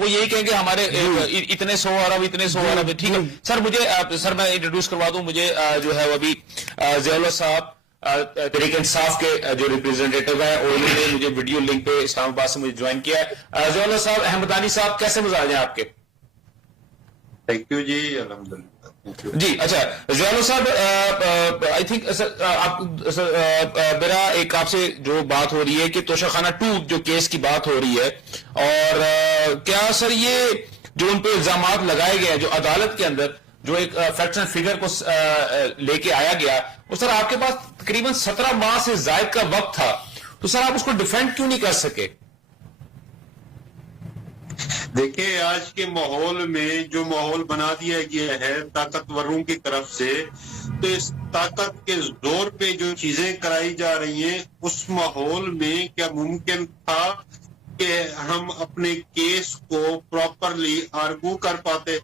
وہ یہی کہیں گے ہمارے اتنے 100 ارب اتنے 100 ارب ہے. ٹھیک ہے سر. مجھے سر میں انٹروڈیوس کروا دوں. مجھے جو ہے وہ ابھی ضیاء اللہ صاحب تحریک انصاف کے جو ریپرزینٹیٹو ہیں اور انہوں نے مجھے ویڈیو لنک پہ اسلام آباد سے مجھے جوائن کیا ہے. ضیاء اللہ صاحب, احمدانی صاحب, کیسے مزاج ہیں آپ کے؟ تھینک یو جی, الحمدللہ. جی اچھا ضیاء اللہ صاحب, آئی تھنک میرا ایک آپ سے جو بات ہو رہی ہے کہ توشہ خانہ 2 جو کیس کی بات ہو رہی ہے, اور کیا سر یہ جو ان پہ الزامات لگائے گئے ہیں جو عدالت کے اندر جو ایک فیکٹس اینڈ فگر کو لے کے آیا گیا, وہ سر آپ کے پاس تقریباً 17 ماہ سے زائد کا وقت تھا, تو سر آپ اس کو ڈیفینڈ کیوں نہیں کر سکے؟ دیکھیں آج کے ماحول میں جو ماحول بنا دیا گیا ہے طاقتوروں کی طرف سے, تو اس طاقت کے زور پہ جو چیزیں کرائی جا رہی ہیں, اس ماحول میں کیا ممکن تھا کہ ہم اپنے کیس کو پراپرلی آرگو کر پاتے؟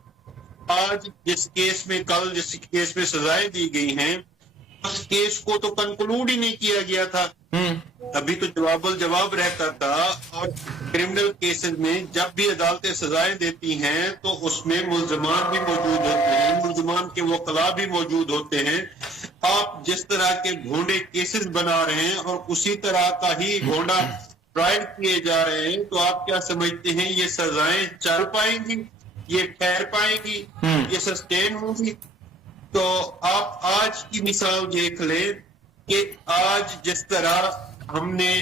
آج جس کیس میں کل جس کیس میں سزائیں دی گئی ہیں, اس کیس کو تو کنکلوڈ ہی نہیں کیا گیا تھا. ابھی تو جواب الجواب رہتا تھا. اور کرمنل کیسز میں جب بھی عدالتیں سزائیں دیتی ہیں تو اس میں ملزمان بھی موجود ہوتے ہیں, ملزمان کے وکلاء بھی موجود ہوتے ہیں. آپ جس طرح کے گھونڈے کیسز بنا رہے ہیں اور اسی طرح کا ہی گھونڈا ٹرائل کیے جا رہے ہیں, تو آپ کیا سمجھتے ہیں یہ سزائیں چل پائیں گی, یہ ٹھہر پائیں گی, یہ سسٹین ہوں گی؟ تو آپ آج کی مثال دیکھ لیں کہ آج جس طرح ہم نے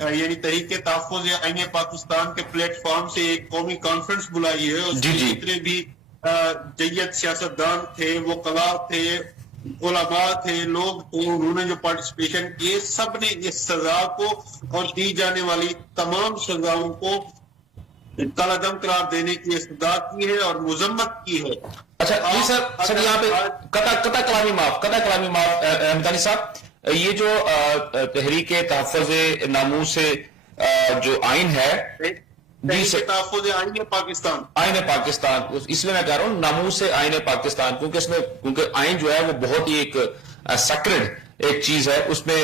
یعنی تحریک تحفظ آئین پاکستان کے پلیٹ فارم سے ایک قومی کانفرنس بلائی ہے, اس میں جتنے بھی جید سیاستدان تھے, وکلاء تھے, علماء تھے, لوگ تھے, انہوں نے جو پارٹیسپیشن کیے, سب نے اس سزا کو اور دی جانے والی تمام سزاؤں کو کالعدم قرار دینے کی استدعا کی ہے اور مذمت کی ہے. اچھا جی سر یہاں پہ قطع کلامی معاف احمدانی صاحب, یہ جو تحریک تحفظ ناموس جو آئین ہے, تحفظ آئین پاکستان, اس میں کہہ رہا ہوں ناموس آئین پاکستان, کیونکہ آئین جو ہے وہ بہت ہی ایک سیکرڈ ایک چیز ہے. اس میں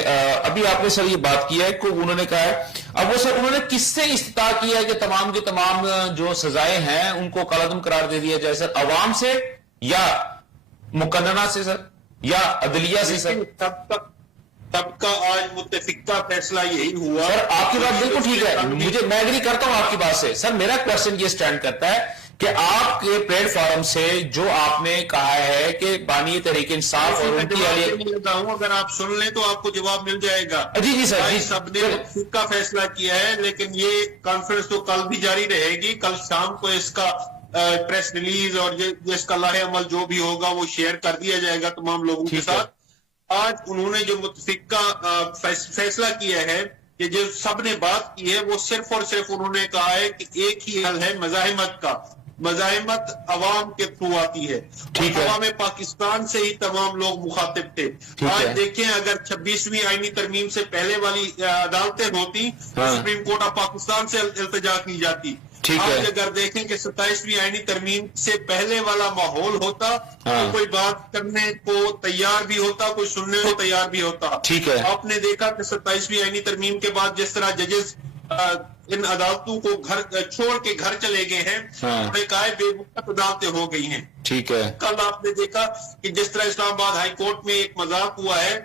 ابھی آپ نے سر یہ بات کی ہے کہ انہوں نے کہا ہے, اب وہ سر انہوں نے کس سے استدعا کیا ہے کہ تمام کے تمام جو سزائیں ہیں ان کو کالعدم قرار دے دیا جائے؟ سر عوام سے یا مقننہ سے سر یا عدلیہ سے؟ سر تب کا آج متفقہ فیصلہ یہی ہوا. سر آپ کی بات بالکل ٹھیک ہے, میں ایگری کرتا ہوں آپ کی بات سے. سر میرا کوشچن یہ سٹینڈ کرتا ہے کہ آپ کے پلیٹ فارم سے جو آپ نے کہا ہے کہ بانی تحریک انصاف اور ان کی اگر آپ سن لیں تو آپ کو جواب مل جائے گا. جی سر, سب نے متفقہ فیصلہ کیا ہے, لیکن یہ کانفرنس تو کل بھی جاری رہے گی. کل شام کو اس کا پریس ریلیز اور اس کا لاہ عمل جو بھی ہوگا وہ شیئر کر دیا جائے گا تمام لوگوں کے ساتھ. آج انہوں نے جو متفقہ فیصلہ کیا ہے کہ جو سب نے بات کی ہے, وہ صرف اور صرف انہوں نے کہا ہے کہ ایک ہی حل ہے مزاحمت کا. مزاحمت عوام کے تھرو آتی ہے, عوام پاکستان سے ہی تمام لوگ مخاطب تھے. آج دیکھیں اگر 26ویں آئینی ترمیم سے پہلے والی عدالتیں ہوتی تو سپریم کورٹ آف پاکستان سے التجا کی جاتی. آج اگر دیکھیں کہ 27ویں آئینی ترمیم سے پہلے والا ماحول ہوتا تو کوئی بات کرنے کو تیار بھی ہوتا, کوئی سننے کو تیار بھی ہوتا. آپ نے دیکھا کہ 27ویں آئینی ترمیم کے بعد جس طرح ججز ان عدالتوں کو گھر چھوڑ کے گھر چلے گئے ہیں, انہوں نے کہا ہے بے وقت عدالتیں ہو گئی ہیں. کل آپ نے دیکھا کہ جس طرح اسلام آباد ہائی کورٹ میں ایک مذاق ہوا ہے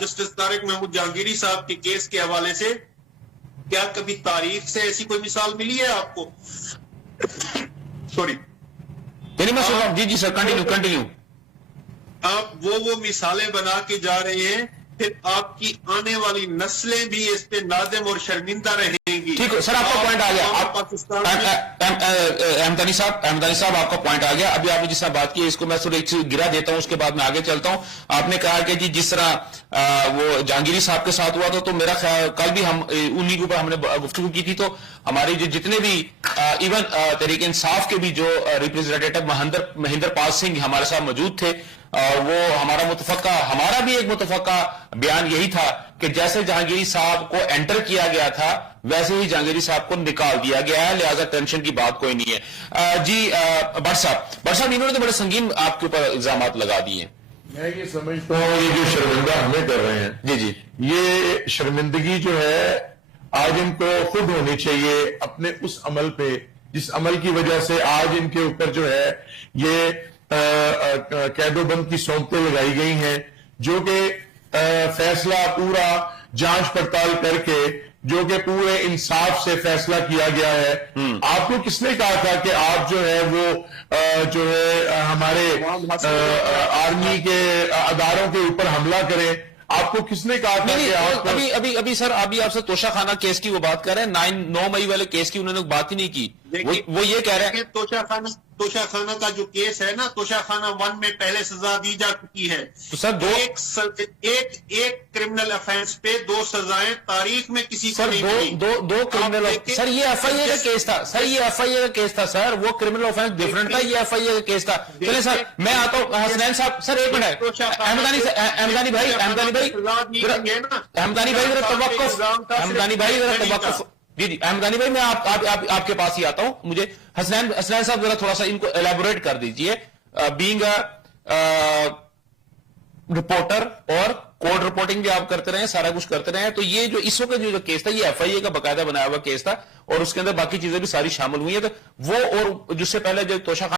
جسٹس طارق محمود جہانگیری صاحب کے کیس کے حوالے سے, کیا کبھی تاریخ سے ایسی کوئی مثال ملی ہے آپ کو؟ سوری جی سر, کنٹینیو. آپ وہ مثالیں بنا کے جا رہے ہیں, پھر آپ کی آنے والی نسلیں بھی اس پہ نادم اور شرمندہ رہیں گی. ٹھیک ہے سر, آپ کا پوائنٹ آ گیا. احمدانی صاحب آپ کا پوائنٹ آ گیا. ابھی آپ نے جس طرح بات کی اس کو میں تھوڑی ایک گرا دیتا ہوں, اس کے بعد میں آگے چلتا ہوں. آپ نے کہا کہ جی جس طرح وہ جہانگیری صاحب کے ساتھ ہوا تھا, تو میرا خیال کل بھی ہم انہی کے اوپر ہم نے گفتگو کی تھی, تو ہماری جو جتنے بھی ایون تحریک انصاف کے بھی جو ریپرزینٹیٹو مہندر پال سنگھ ہمارے ساتھ موجود تھے, وہ ہمارا بھی ایک متفقہ بیان یہی تھا کہ جیسے جہانگیری صاحب کو انٹر کیا گیا تا ویسے ہی جہانگیری صاحب کو نکال دیا گیا ہے, لہذا ٹینشن کی بات کوئی نہیں ہے. جی بٹ صاحب انہوں نے تو بڑے سنگین آپ کے اوپر الزامات لگا دیے. میں یہ سمجھتا ہوں یہ جو شرمندہ ہمیں کر رہے ہیں, جی یہ شرمندگی جو ہے آج ان کو خود ہونی چاہیے اپنے اس عمل پہ جس عمل کی وجہ سے آج ان کے اوپر جو ہے یہ قید و بند کی صومتیں لگائی گئی ہیں، جو کہ فیصلہ پورا جانچ پڑتال کر کے جو کہ پورے انصاف سے فیصلہ کیا گیا ہے. آپ کو کس نے کہا تھا کہ آپ جو ہے وہ جو ہے ہمارے آرمی کے اداروں کے اوپر حملہ کریں؟ آپ کو کس نے کہا تھا کہ آپ ابھی سر ابھی آپ سے توشہ خانہ کیس کی وہ بات کر رہے ہیں، 9 مئی والے کیس کی انہوں نے بات ہی نہیں کی. وہ یہ کہہ رہے ہیں توشہ خانہ کا جو کیس ہے نا، توشہ خانہ 1 میں پہلے سزا دی جا چکی ہے. تو سر ایک کرمنل افینس پہ 2 سزائیں تاریخ میں کسی کو نہیں ملی. دو کرمنل. سر یہ ایف آئی اے کا کیس تھا، سر یہ ایف آئی اے کا کیس تھا، سر وہ کرمنل افینس ڈفرنٹ تھا، یہ ایف آئی اے کا کیس تھا. چلیں سر میں آتا ہوں حسنین صاحب. سر ایک منٹ، احمدانی بھائی جی احمدانی بھائی میں آپ کے پاس ہی آتا ہوں. مجھے حسنین صاحب ذرا تھوڑا سا ان کو ایلیبوریٹ کر دیجئے. بینگ رپورٹر اور کوڈ رپورٹنگ بھی آپ کرتے رہے ہیں، سارا کچھ کرتے رہے ہیں. تو یہ جو اس وقت جو کیس تھا یہ ایف آئی اے کا باقاعدہ بنایا ہوا کیس تھا اور اس کے اندر باقی چیزیں بھی ساری شامل ہوئی ہیں. تو وہ اور جس سے پہلے جو توشہ